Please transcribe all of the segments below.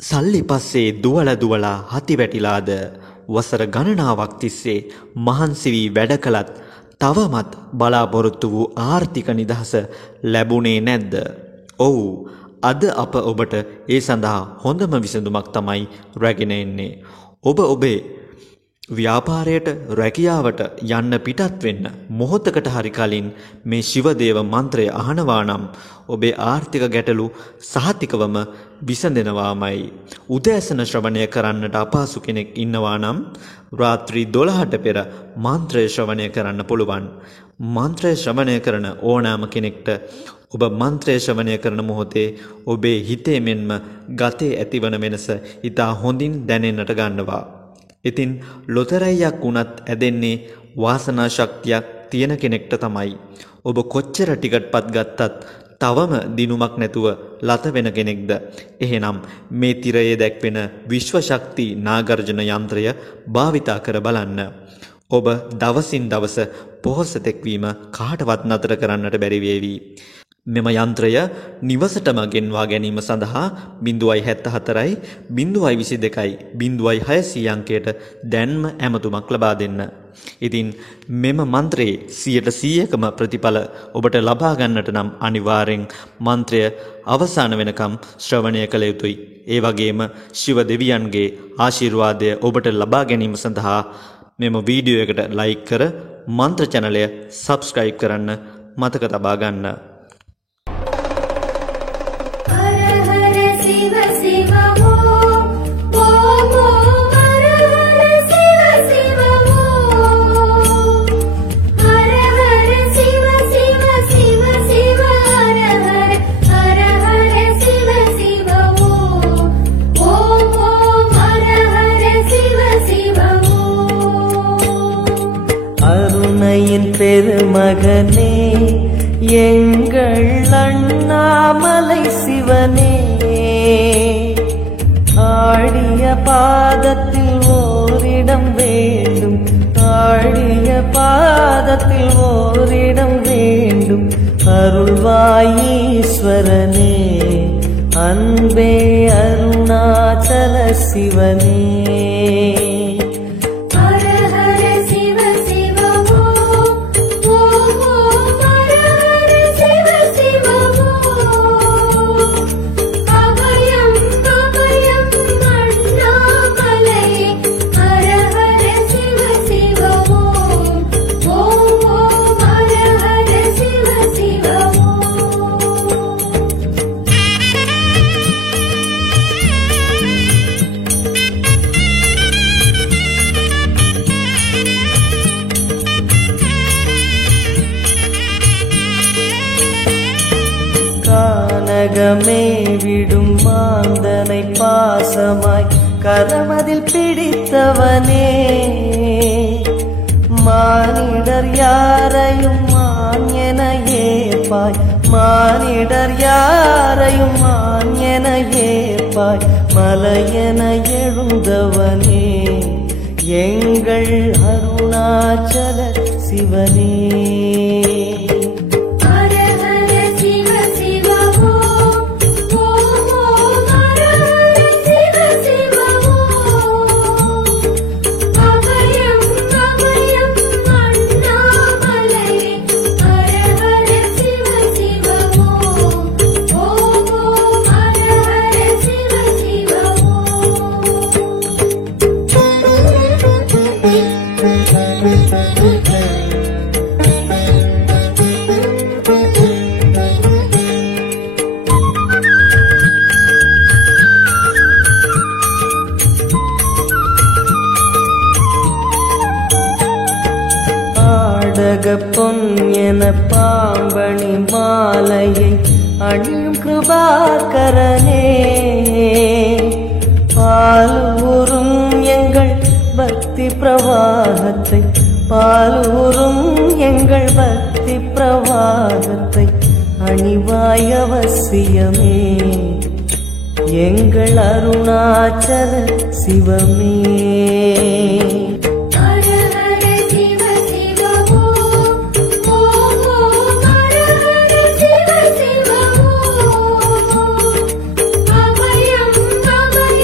සල්ලි පස්සේ දුවලා හති වැටිලාද වසර ගණනාවක් තිස්සේ මහන්සි වී වැඩ කළත් තවමත් බලාපොරොත්තු වූ ආර්ථික නිදහස ලැබුණේ නැද්ද? ඔව්, අද අප ඔබට ඒ සඳහා හොඳම විසඳුමක් තමයි රැගෙන එන්නේ. ඔබ ඔබේ ව්‍යාපාරයට රැකියාවට යන්න පිටත් වෙන්න මොහොතකට හරි කලින් මේ ශිවදේව මන්ත්‍රය අහනවා නම් ඔබේ ආර්ථික ගැටලු සහතිකවම විසඳෙනවාමයි. උදෑසන ශ්‍රවණය කරන්නට අපහසු කෙනෙක් ඉන්නවා නම් රාත්‍රී 12ට පෙර මන්ත්‍රය ශ්‍රවණය කරන්න පුළුවන්. මන්ත්‍රය ශ්‍රවණය කරන ඕනෑම කෙනෙක්ට ඔබ මන්ත්‍රය ශ්‍රවණය කරන මොහොතේ ඔබේ හිතේ මෙන්ම ගතේ ඇතිවන වෙනස ඉතා හොඳින් දැනෙන්නට ගන්නවා. ඉතින් ලොතරැයියක් වුණත් ඇදෙන්නේ වාසනා ශක්තියක් තියෙන කෙනෙක්ට තමයි. ඔබ කොච්චර ටිකට්පත් ගත්තත් තවම දිනුමක් නැතුව ලත වෙන කෙනෙක්ද? එහෙනම් මේ තිරයේ දැක්වෙන විශ්ව ශක්ති නාගර්ජන යන්ත්‍රය භාවිතා කර බලන්න. ඔබ දවසින් දවස පොහොසතෙක් වීම කාටවත් නතර කරන්නට බැරි වේවි. මෙම යන්ත්‍රය නිවසටම ගෙන්වා ගැනීම සඳහා 074යි 022යි 0600 අංකයට දැන්ම ඇමතුමක් ලබා දෙන්න. ඉතින් මෙම මන්ත්‍රයේ 100%කම ප්‍රතිඵල ඔබට ලබා ගන්නට නම් අනිවාර්යෙන් මන්ත්‍රය අවසාන වෙනකම් ශ්‍රවණය කළ යුතුයි. ඒ වගේම ශිව දෙවියන්ගේ ආශිර්වාදය ඔබට ලබා ගැනීම සඳහා මෙම වීඩියෝ එකට ලයික් කර මන්ත්‍ර channelය subscribe කරන්න මතක තබා ගන්න. பெருமகனே எங்கள் அண்ணாமலை சிவனே, ஆடிய பாதத்தில் ஓரிடம் வேண்டும், ஆடிய பாதத்தில் ஓரிடம் வேண்டும், அருள்வாயீஸ்வரனே அன்பே அருணாச்சல சிவனே. கானகமே விடும் மாந்தனை பாசமாய் கரமதில் பிடித்தவனே, மானிடர் யாரையும் மான் என ஏற்பாய், மானிடர் யாரையும் மான் என ஏற்பாய், மலையென எழுந்தவனே எங்கள் அருணாச்சல சிவனே. பொன் என பாம்பணி மாலையை அணியும் கிருபாகரனே, பாலூரும் எங்கள் பக்தி பிரவாகத்தை, பாலூரும் எங்கள் பக்தி பிரவாகத்தை அணிவாய் அவசியமே எங்கள் அருணாச்சல சிவமே. Bye.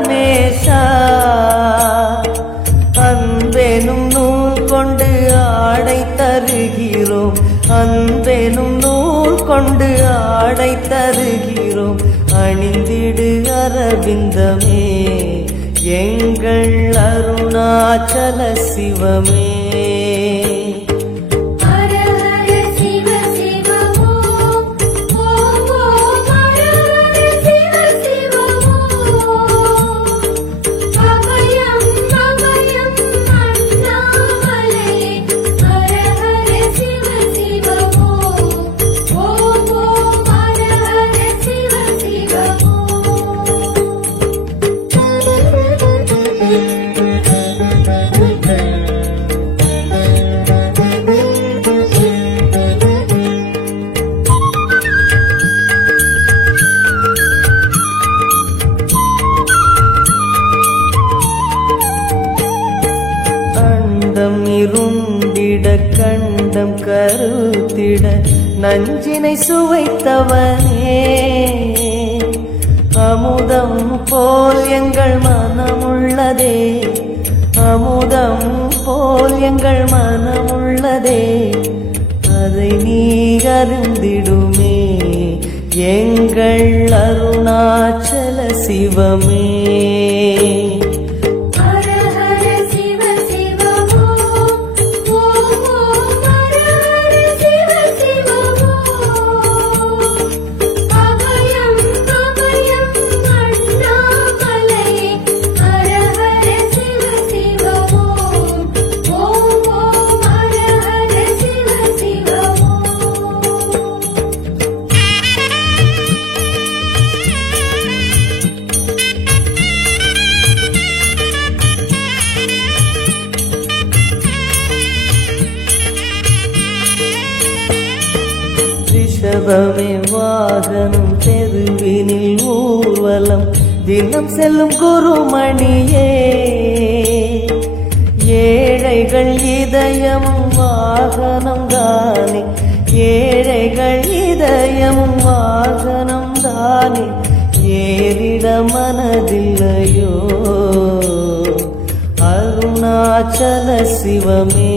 பரமேசா அன்பெனும் நூல் கொண்டு ஆடை தருகிறோம் அன்பெனும் நூல் கொண்டு ஆடை தருகிறோம் அணிந்திடு அரவிந்தமே எங்கள் அருணாச்சல சிவமே இருந்திட கண்டம் கருத்திட நஞ்சினை சுவைத்தவனே அமுதம் போல் எங்கள் மனமுள்ளதே அமுதம் போல் எங்கள் மனமுள்ளதே அதை நீ அருந்திடுமே எங்கள் அருணாச்சல சிவமே ரிஷபமே வாகனம் தெருவினில் ஊர்வலம் தினம் செல்லும் குருமணியே ஏழைகள் இதயமும் வாகனம் தானே ஏழைகள் இதயமும் வாகனம் தானே ஏறிட மனதில்லையோ அருணாச்சல சிவமே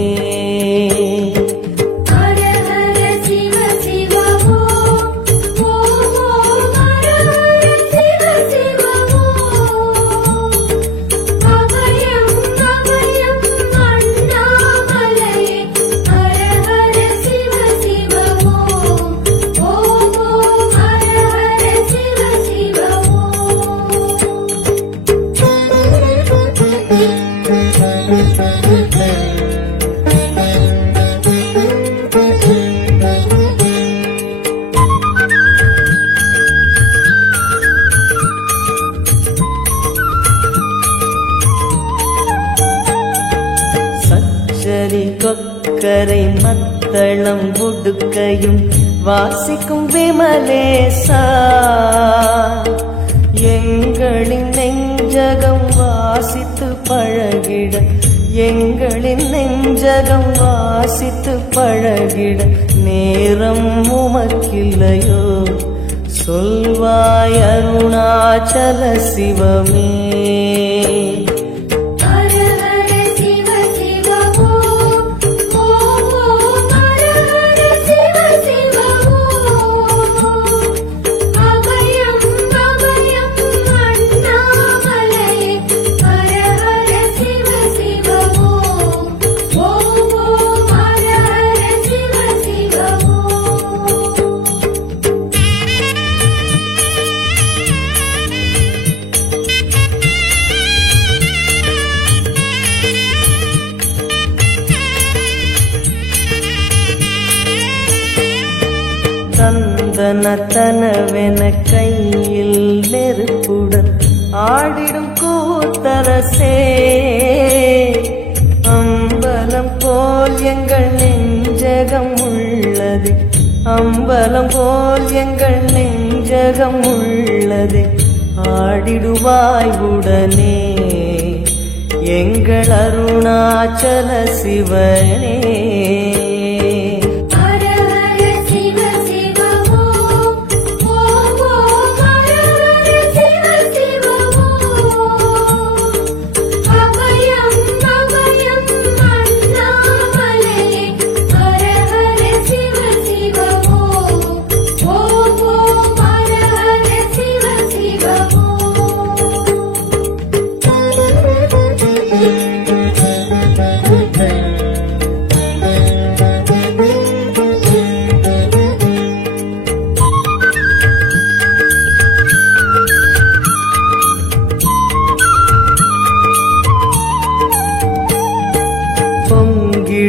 சச்சரி கொக்கரை மத்தளம் உடுக்கையும் வாசிக்கும் விமலேசா எங்களின் நெஞ்சகம் வாசித்து பழகிட எங்களின் நெஞ்சகம் வாசித்து பழகிட நேரம் உமக்கில்லையோ சொல்வாய் அருணாச்சல சிவமே தனத்தனவென கையில் நெருப்புடன் ஆடிடும் கூத்தரசே அம்பலம் போல் எங்கள் நெஞ்சகம் உள்ளது அம்பலம் போல் எங்கள் நெஞ்சகம் உள்ளது ஆடிடுவாய் உடனே எங்கள் அருணாச்சல சிவனே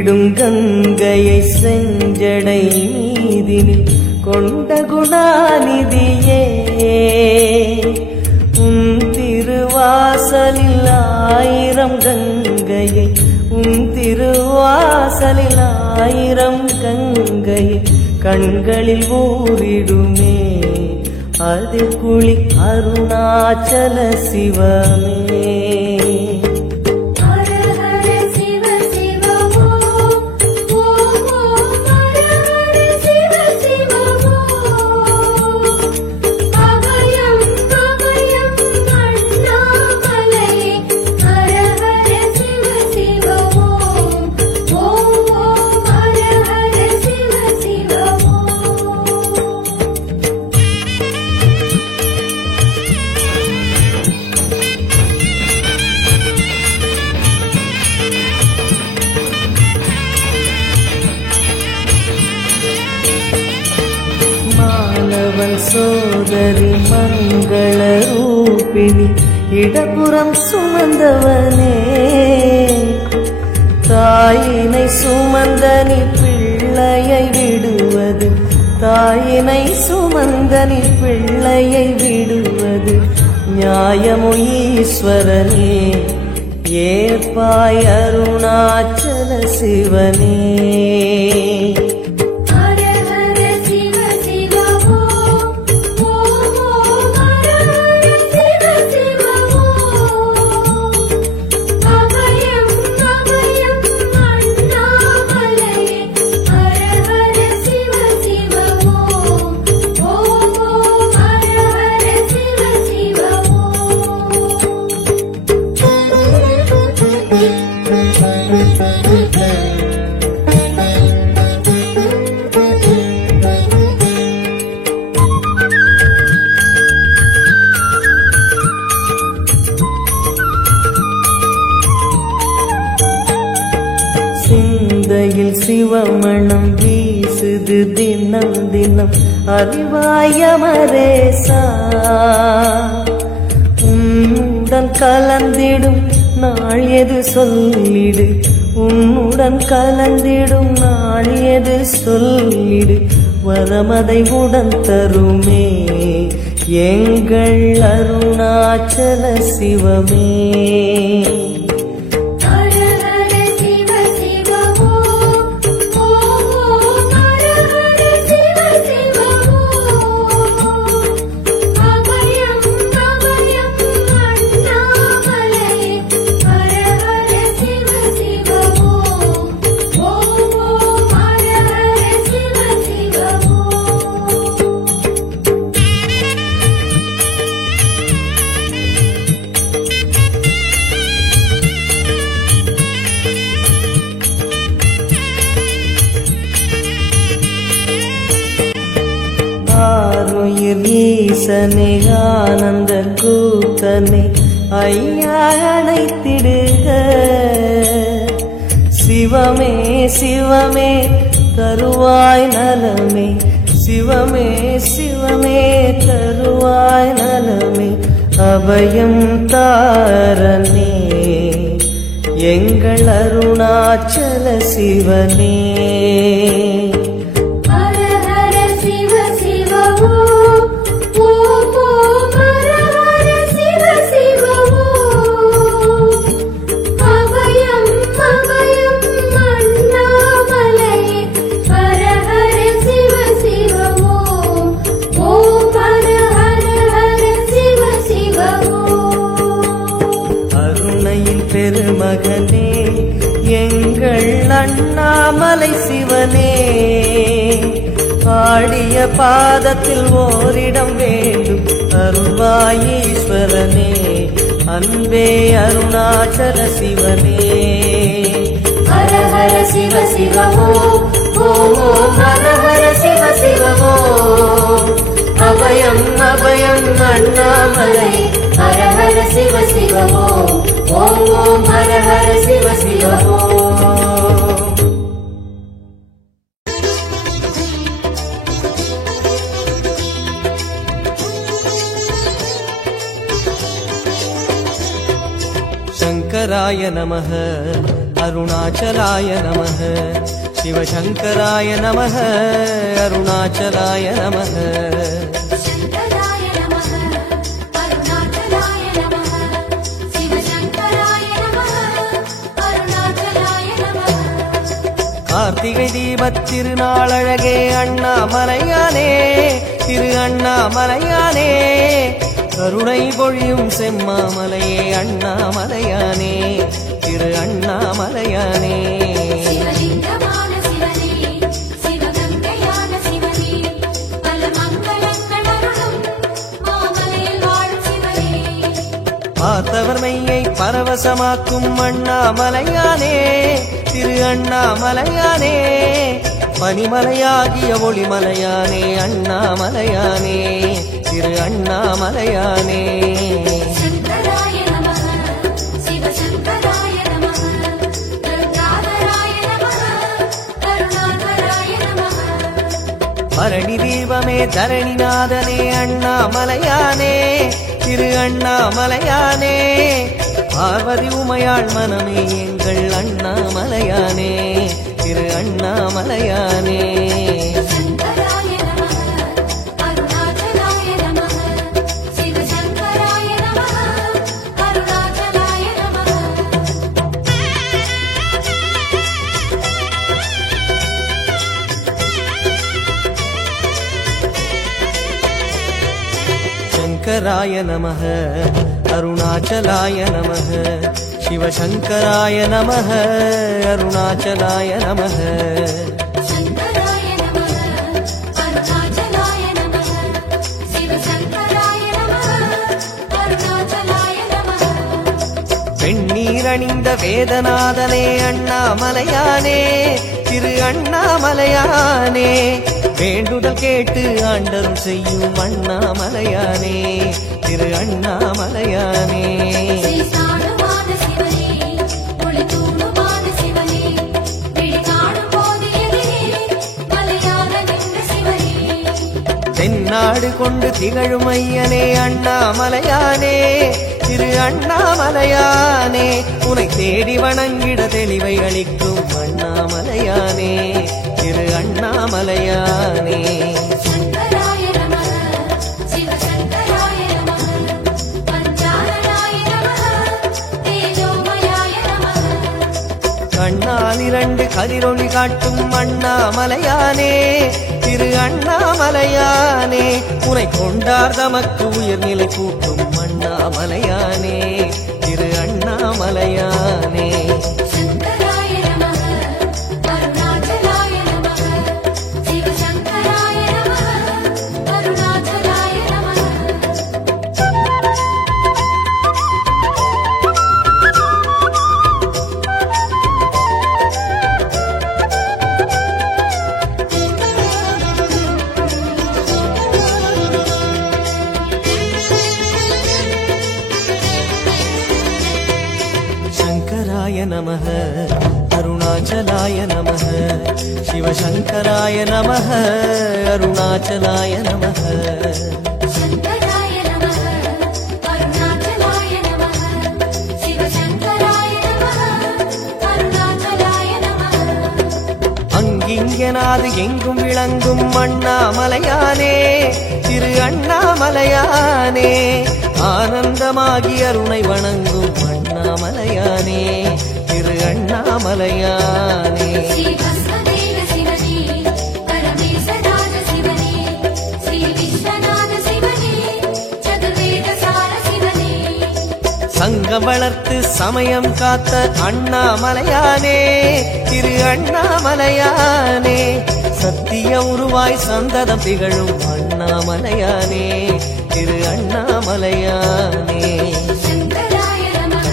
விடும் கங்கையை செஞ்சடை மீதினில் கொண்ட குணாநிதியே உன் திருவாசலில் ஆயிரம் கங்கையை உன் திருவாசலில் ஆயிரம் கங்கையை கண்களில் ஊறிடுமே அதில் குளி அருணாச்சல சிவமே. சோதரி மங்கள ரூபிணி இடப்புறம் சுமந்தவனே தாயினை சுமந்தனி பிள்ளையை விடுவது தாயினை சுமந்தனி பிள்ளையை விடுவது நியாயமோ ஈஸ்வரனே ஏற்பாய் அருணாச்சல சிவனே. சிந்தையில் சிவமணம் வீசுது தினம் தினம் அறிவாயமரேசா உன்னுடன் கலந்திடும் நாள் எது சொல்லிடு உன்னுடன் கலந்திடும் நாள் எது சொல்லிடு வரமதை உடன் தருமே எங்கள் அருணாச்சல சிவமே. ஈசனே ஆனந்த கூத்தனே ஐயா அழைத்திடுக சிவமே சிவமே தருவாய் நலமே சிவமே சிவமே தருவாய் நலமே அபயம் தாரனே எங்கள் அருணாச்சல சிவனே. பெருமகனே எங்கள் அண்ணாமலை சிவனே ஆடிய பாதத்தில் ஓரிடம் வேண்டும் அருள்வாய் ஈஸ்வரனே அன்பே அருணாச்சல சிவனே. ஹர ஹர சிவ சிவமோ ஓம் ஓம் ஹர ஹர சிவ சிவமோ அபயம் அபயம் அண்ணாமலை ஹர ஹர சிவ சிவமோ ஓம் ஓம் ஹர ஹர சிவ சிவமோ. शङ्कराय नमः अरुणाचलाय नमः शिवशङ्कराय नमः अरुणाचलाय नमः शङ्कराय नमः अरुणाचलाय नमः शिवशङ्कराय नमः अरुणाचलाय नमः கார்த்திகை தீபத் திருநாளழகே அண்ணாமலையானே திரு அண்ணாமலையானே கருணை பொழியும் செம்மாமலையே அண்ணாமலையானே திரு அண்ணாமலையானே சிவலிங்கமான சிவனே சிவகங்கையான சிவனே பல மங்களங்கள் அருளும் மாமலையில் வாழும் சிவனே பார்த்தவர் மெய்யை பரவசமாக்கும் அண்ணாமலையானே திரு அண்ணாமலையானே பனிமலையாகிய ஒளிமலையானே அண்ணாமலையானே திரு அண்ணாமலையானே शङ्कराय नमः शिवशङ्कराय नमः गङ्गाधराय नमः करुणाधराय नमः பரணி தீபமே தரணிநாதனே அண்ணாமலையானே திரு அண்ணாமலையானே பார்வதி உமையாள் மனமே எங்கள் அண்ணாமலையானே திரு அண்ணாமலையானே शङ्कराय नमः अरुणाचलाय नमः शिवशङ्कराय नमः अरुणाचलाय नमः शङ्कराय नमः अरुणाचलाय नमः शिवशङ्कराय नमः अरुणाचलाय नमः शङ्कराय नमः अरुणाचलाय नमः शिवशङ्कराय नमः अरुणाचलाय नमः வெண்ணீரணிந்த வேதநாதனே அண்ணாமலையானே திரு அண்ணாமலையானே வேண்டுதல் கேட்டு ஆண்டரும் செய்யும் அண்ணாமலையானே திரு அண்ணாமலையானே ஸ்ரீஸ்தானமான சிவனே ஒளிதூணுமான சிவனே விழி காணும் போது எதிரே மலையாக நின்ற சிவனே தென்னாடு கொண்டு திகழும் ஐயனே அண்ணாமலையானே திரு அண்ணாமலையானே உனை தேடி வணங்கிட தெளிவை அளிக்கும் அண்ணாமலையானே திரு அண்ணாமலையானே शङ्कराय नमः शिवशङ्कराय नमः पञ्चाननाय नमः तेजोमयाय नमः கண்ணால் இரண்டு கதிரொளி காட்டும் அண்ணாமலையானே திரு அண்ணாமலையானே உனை கொண்டார் தமக்கு உயர்நிலை கூட்டும் அண்ணாமலையானே திரு அண்ணாமலையானே शङ्कराय नमः अरुणाचलाय नमः शिवशङ्कराय नमः अरुणाचलाय नमः शङ्कराय नमः अरुणाचलाय नमः शिवशङ्कराय नमः अरुणाचलाय नमः शङ्कराय नमः अरुणाचलाय नमः शिवशङ्कराय नमः अरुणाचलाय नमः அங்கிங்கனாது எங்கும் விளங்கும் அண்ணாமலையானே திரு அண்ணாமலையானே ஆனந்தமாகி அருணை வணங்கும் அண்ணாமலையானே திரு அண்ணாமலையானே श्रीभस्मदेव शिवने परमेशनाथ शिवने श्रीविश्वनाथ शिवने चतुर्वेदसार शिवने சங்கம் வளர்த்து சமயம் காத்த அண்ணாமலையானே திரு அண்ணாமலையானே சத்திய உருவாய் சந்ததம் திகழும் அண்ணாமலையானே திரு அண்ணாமலையானே शङ्कराय नमः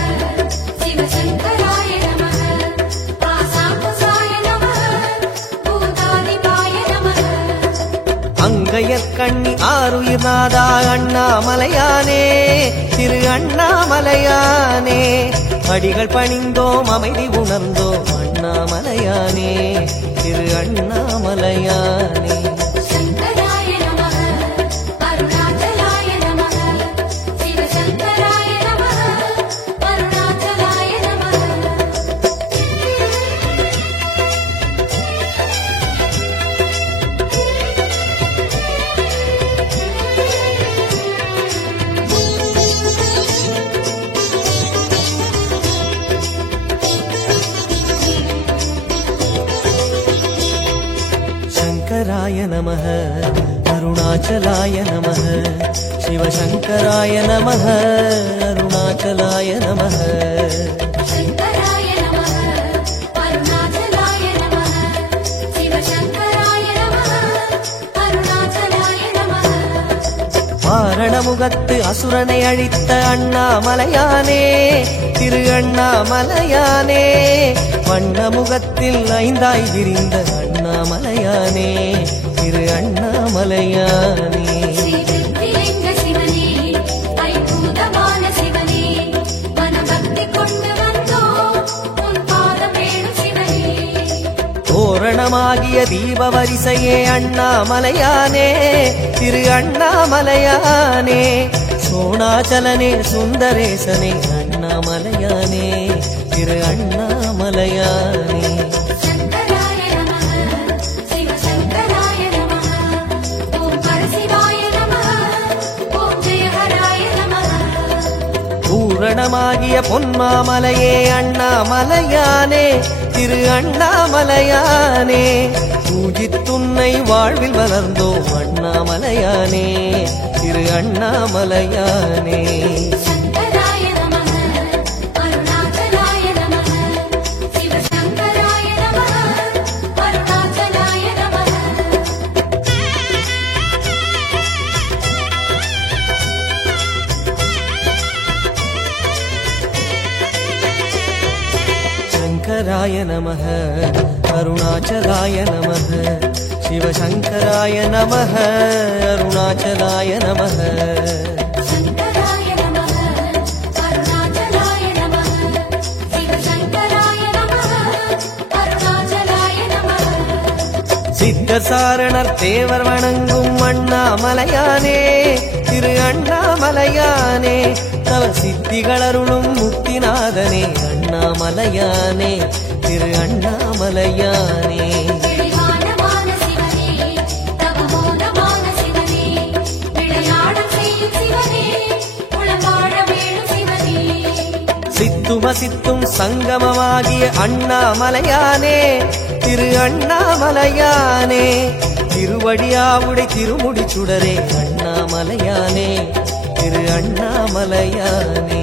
शिवशङ्कराय नमः पासाकुसाय नमः भूतादिपाय नमः அங்கையற்கண்ணி ஆருயிர் நாதா அண்ணாமலையானே திரு அண்ணாமலையானே அடிகள் பணிந்தோம் அமைதி உணர்ந்தோம் அண்ணாமலையானே திரு அண்ணாமலையானே शङ्कराय नमः अरुणाचलाय नमः शिवशङ्कराय नमः अरुणाचलाय नमः நமः அருணாச்சலாய நமः சிவசங்கராய நமः அருணாச்சலாய நமः शङ्कराय नमः अरुणाचलाय नमः शिवशङ्कराय नमः अरुणाचलाय नमः மாரணமுகத்து அசுரனை அழித்த அண்ணாமலையானே திரு அண்ணாமலையானே வண்ணமுகத்தில் ஐந்தாய் விரிந்த அண்ணாமலையானே திரு அண்ணாமலையானே श्रीविद्यलिङ्ग शिवने ऐभूतवान शिवने मनभक्ति கொண்டு வந்தோம் உன் பாதம் வேணும் சிவனே தோரணமாகிய தீப வரிசையே அண்ணாமலையானே திரு அண்ணாமலையானே சோணாச்சலனே சுந்தரேசனே அண்ணாமலையானே திரு அண்ணாமலையானே शङ्कराय नमः शिवशङ्कराय नमः ॐ परशिवाय नमः ॐ जयहराय नमः பூரணமாகிய பொன்மாமலையே அண்ணாமலையானே திரு அண்ணாமலையானே பூஜித்துன்னை வாழ்வில் வளர்ந்தோம் அண்ணாமலையானே திரு அண்ணாமலையானே शङ्कराय नमः अरुणाचलाय नमः शिवशङ्कराय नमः अरुणाचलाय नमः शङ्कराय नमः अरुणाचलाय नमः शिवशङ्कराय नमः अरुणाचलाय नमः शङ्कराय नमः अरुणाचलाय नमः शिवशङ्कराय नमः अरुणाचलाय नमः சித்தசாரணர் தேவர் வணங்கும் அண்ணாமலையானே திரு அண்ணாமலையானே தவ சித்திகளருளும் முக்திநாதனே அண்ணாமலையானே திரு அண்ணாமலையானே விழிவானமான சிவனே தவமோனமான சிவனே விளையாடச் செய்யும் சிவனே உளவாழ வேணும் சிவனே சித்துமசித்தும் சங்கமமாகிய அண்ணாமலையானே திரு அண்ணாமலையானே திருவடியாவுடை திருமுடி சுடரே அண்ணாமலையானே திரு அண்ணாமலையானே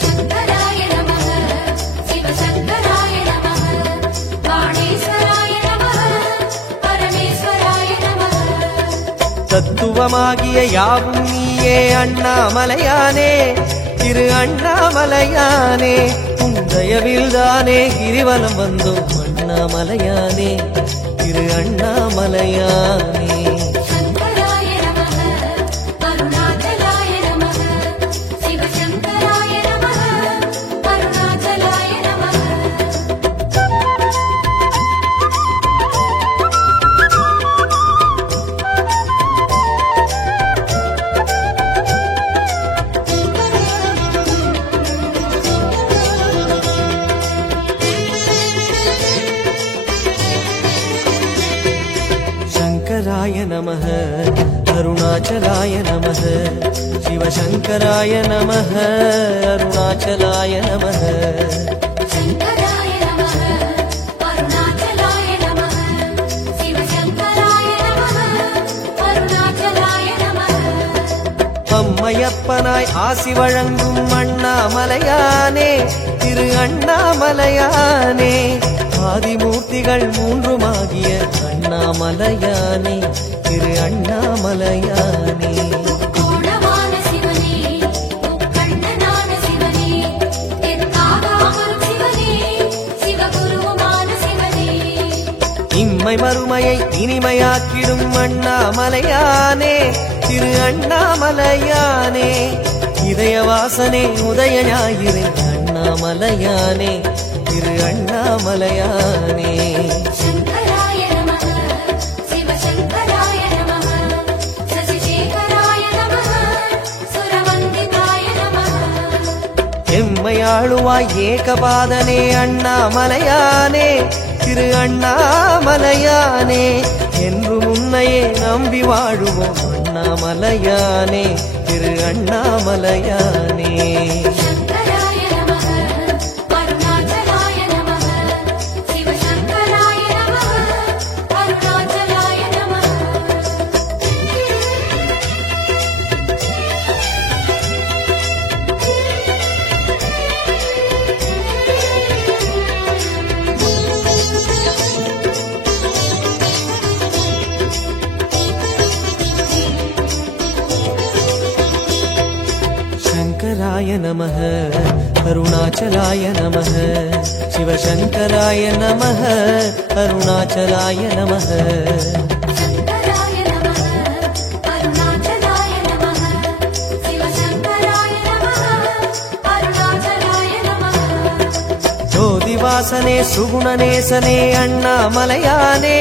शङ्कराय नमः शिवशङ्कराय नमः बाणेश्वराय नमः परमेश्वराय नमः தத்துவமாகிய யாவும் நீயே அண்ணாமலையானே திரு அண்ணாமலையானே உந்தயவில்தானே கிரிவலம் வந்தோம் அண்ணாமலையானே திரு அண்ணாமலையானே शङ्कराय नमः अरुणाचलाय नमः शिवशङ्कराय नमः अरुणाचलाय नमः शङ्कराय नमः अरुणाचलाय नमः शिवशङ्कराय नमः अरुणाचलाय नमः शङ्कराय नमः अरुणाचलाय नमः शिवशङ्कराय नमः अरुणाचलाय नमः அம்மையப்பனாய் ஆசி வழங்கும் அண்ணாமலையானே திரு அண்ணாமலையானே ஆதிமூர்த்திகள் மூன்றுமாகிய அண்ணாமலையானே திரு அண்ணாமலையானே கோணமான சிவனே முக்கண்ணனான சிவனே தெற்காகாமலும் சிவனே சிவகுருவுமான சிவனே இம்மை மறுமையை இனிமையாக்கிடும் அண்ணாமலையானே திரு அண்ணாமலையானே இதயவாசனே உதய ஞாயிறு அண்ணாமலையானே திரு அண்ணாமலையானே शङ्कराय नमः शिवशङ्कराय नमः शशिशेखराय नमः सुरवन्दिताय नमः எம்மையாளுவாய் ஏகபாதனே அண்ணாமலையானே திரு அண்ணாமலையானே என்று முன்னையே நம்பி வாழுவோம் அண்ணாமலையானே திரு அண்ணாமலையானே शङ्कराय नमः अरुणाचलाय नमः शिवशङ्कराय नमः अरुणाचलाय नमः சிவசங்கராய நமः அருணாச்சலாய நமः சிவசங்கராய நமः அருணாச்சலாய நமः शङ्कराय नमः अरुणाचलाय नमः शिवशङ्कराय नमः अरुणाचलाय नमः ஜோதிவாசனே சுகுணநேசனே அண்ணாமலையானே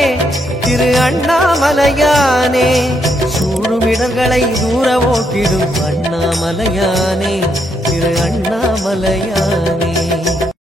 திரு அண்ணாமலையானே சூழுமிடர்களை தூர ஓட்டிடும் அண்ணாமலையானே திரு அண்ணாமலையானே